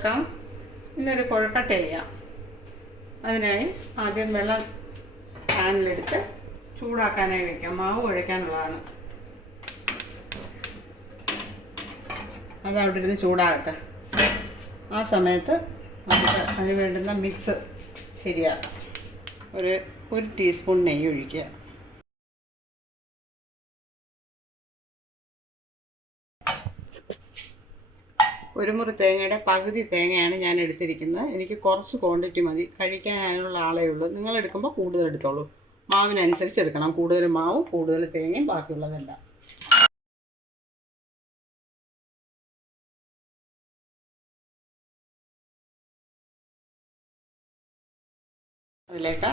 ചേർക്കാം. ഇന്നൊരു കൊഴുക്കട്ട ചെയ്യാം. അതിനായി ആദ്യം വെള്ളം പാനിലെടുത്ത് ചൂടാക്കാനായി വയ്ക്കാം. മാവ് കുഴയ്ക്കാനുള്ളതാണ്. അത് അവിടെ ഇരുന്ന് ചൂടാകട്ടെ. ആ സമയത്ത് നമുക്ക് അതിന് വേണ്ടുന്ന മിക്സ് ശരിയാക്കാം. ഒരു ടീസ്പൂൺ നെയ്യ് ഒഴിക്കുക. ഒരു മുറി തേങ്ങയുടെ പകുതി തേങ്ങയാണ് ഞാൻ എടുത്തിരിക്കുന്നത്. എനിക്ക് കുറച്ച് ക്വാണ്ടിറ്റി മതി. കഴിക്കാനുള്ള ആളേ ഉള്ളൂ. നിങ്ങൾ എടുക്കുമ്പോൾ കൂടുതൽ എടുത്തോളൂ. മാവിനനുസരിച്ച് എടുക്കണം. കൂടുതൽ മാവും കൂടുതൽ തേങ്ങയും ബാക്കിയുള്ളതെല്ലാം. അതിലേക്ക്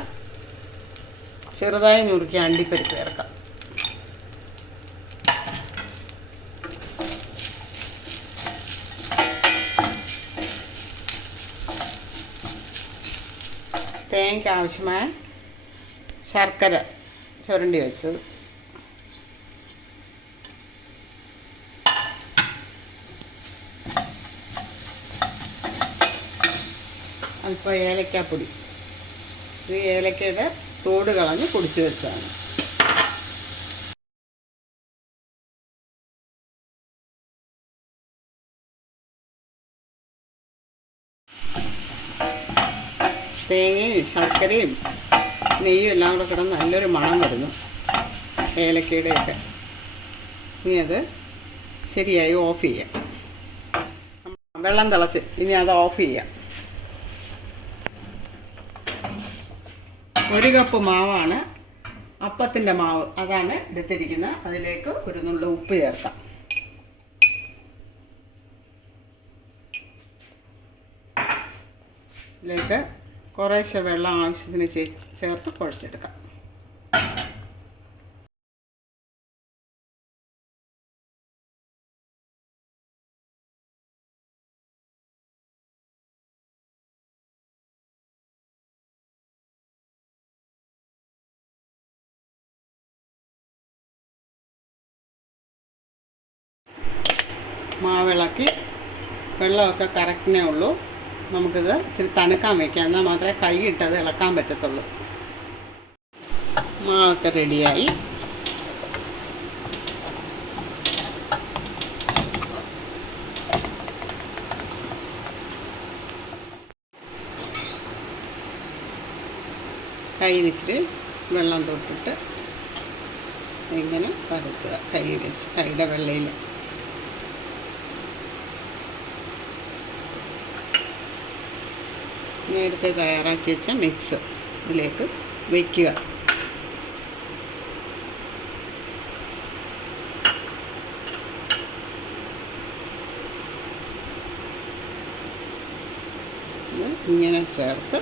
ചെറുതായി നുറുക്കി അണ്ടിപ്പരിപ്പ് ചേർക്കാം. തേങ്ങയ്ക്ക് ആവശ്യമായ ശർക്കര ചുരണ്ടി വെച്ചത്, അല്പം ഏലക്കാപ്പൊടി. ഇത് ഏലക്കയുടെ തോട് കളഞ്ഞ് പൊടിച്ച് വെച്ചതാണ്. തേങ്ങയും ശർക്കരയും നെയ്യും എല്ലാം കൂടെ കിടന്ന് നല്ലൊരു മണം വരുന്നു, ഏലക്കയുടെയൊക്കെ. ഇനി അത് ശരിയായി ഓഫ് ചെയ്യാം. വെള്ളം തിളച്ച് ഇനി അത് ഓഫ് ചെയ്യാം. 1 കപ്പ് മാവാണ്, അപ്പത്തിൻ്റെ മാവ്, അതാണ് എടുത്തിരിക്കുന്നത്. അതിലേക്ക് ഒരു നുള്ള ഉപ്പ് ചേർക്കാം. ഇതിലേക്ക് കുറേശ്ശെ വെള്ളം ആവശ്യത്തിന് ചേർത്ത് കുഴച്ചെടുക്കാം. മാവിളക്കി വെള്ളമൊക്കെ കറക്റ്റിനേ ഉള്ളൂ. നമുക്കിത് ഇച്ചിരി തണുക്കാൻ വയ്ക്കാം. എന്നാൽ മാത്രമേ കൈ ഇട്ടത് ഇളക്കാൻ പറ്റത്തുള്ളൂ. മാവൊക്കെ റെഡിയായി. കയ്യിൽ ഇച്ചിരി വെള്ളം തൊട്ടിട്ട് ഇങ്ങനെ പരത്തുക. കൈ വെച്ച് കൈയുടെ വെള്ളയിൽ നേരത്തെ തയ്യാറാക്കി വെച്ച മിക്സ് ഇതിലേക്ക് വയ്ക്കുക. ഇത് ഇങ്ങനെ ചേർത്ത്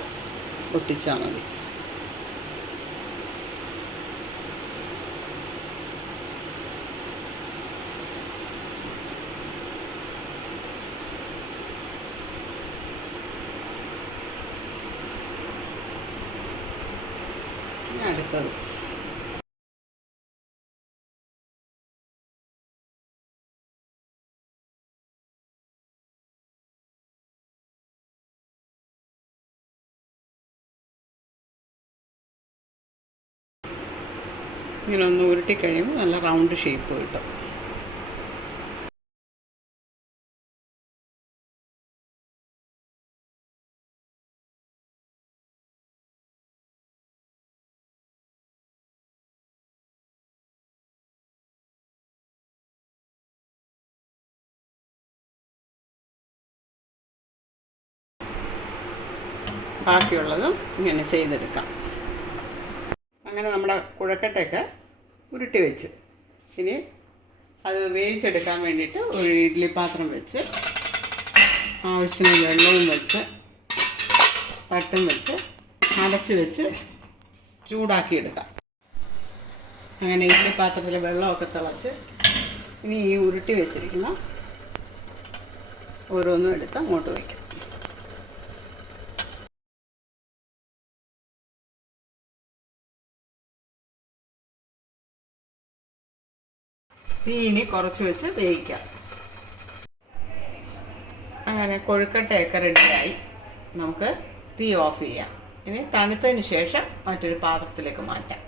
ഒട്ടിച്ചാൽ മതി. അടുത്തത് ഇങ്ങനെ ഒന്ന് ഉരുട്ടി കഴിയുമ്പോൾ നല്ല റൗണ്ട് ഷേപ്പ് കിട്ടും. ബാക്കിയുള്ളതും ഇങ്ങനെ ചെയ്തെടുക്കാം. അങ്ങനെ നമ്മുടെ കുഴക്കട്ടയൊക്കെ ഉരുട്ടി വെച്ച് ഇനി അത് വേവിച്ചെടുക്കാൻ വേണ്ടിയിട്ട് ഒരു ഇഡ്ഡലി പാത്രം വെച്ച് ആവശ്യത്തിന് വെള്ളവും വെച്ച് തട്ടും വെച്ച് അടച്ച് വെച്ച് ചൂടാക്കിയെടുക്കാം. അങ്ങനെ ഇഡ്ഡലി പാത്രത്തിൽ വെള്ളമൊക്കെ തിളച്ച് ഇനി ഈ ഉരുട്ടി വെച്ചിരിക്കുന്ന ഓരോന്നും എടുത്ത് അങ്ങോട്ട് വയ്ക്കാം. തീ ഇനി കുറച്ച് വെച്ച് വേവിക്കാം. അങ്ങനെ കൊഴുക്കട്ടയൊക്കെ റെഡിയായി. നമുക്ക് തീ ഓഫ് ചെയ്യാം. ഇനി തണുത്തതിന് ശേഷം മറ്റൊരു പാത്രത്തിലേക്ക് മാറ്റാം.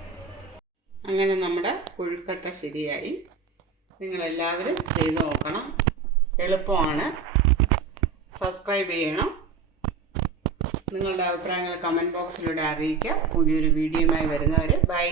അങ്ങനെ നമ്മുടെ കൊഴുക്കട്ട ശരിയായി. നിങ്ങളെല്ലാവരും ചെയ്ത് നോക്കണം. എളുപ്പമാണ്. സബ്സ്ക്രൈബ് ചെയ്യണം. നിങ്ങളുടെ അഭിപ്രായങ്ങൾ കമൻറ്റ് ബോക്സിലൂടെ അറിയിക്കുക. പുതിയൊരു വീഡിയോയുമായി വരുന്നവരെ ബൈ.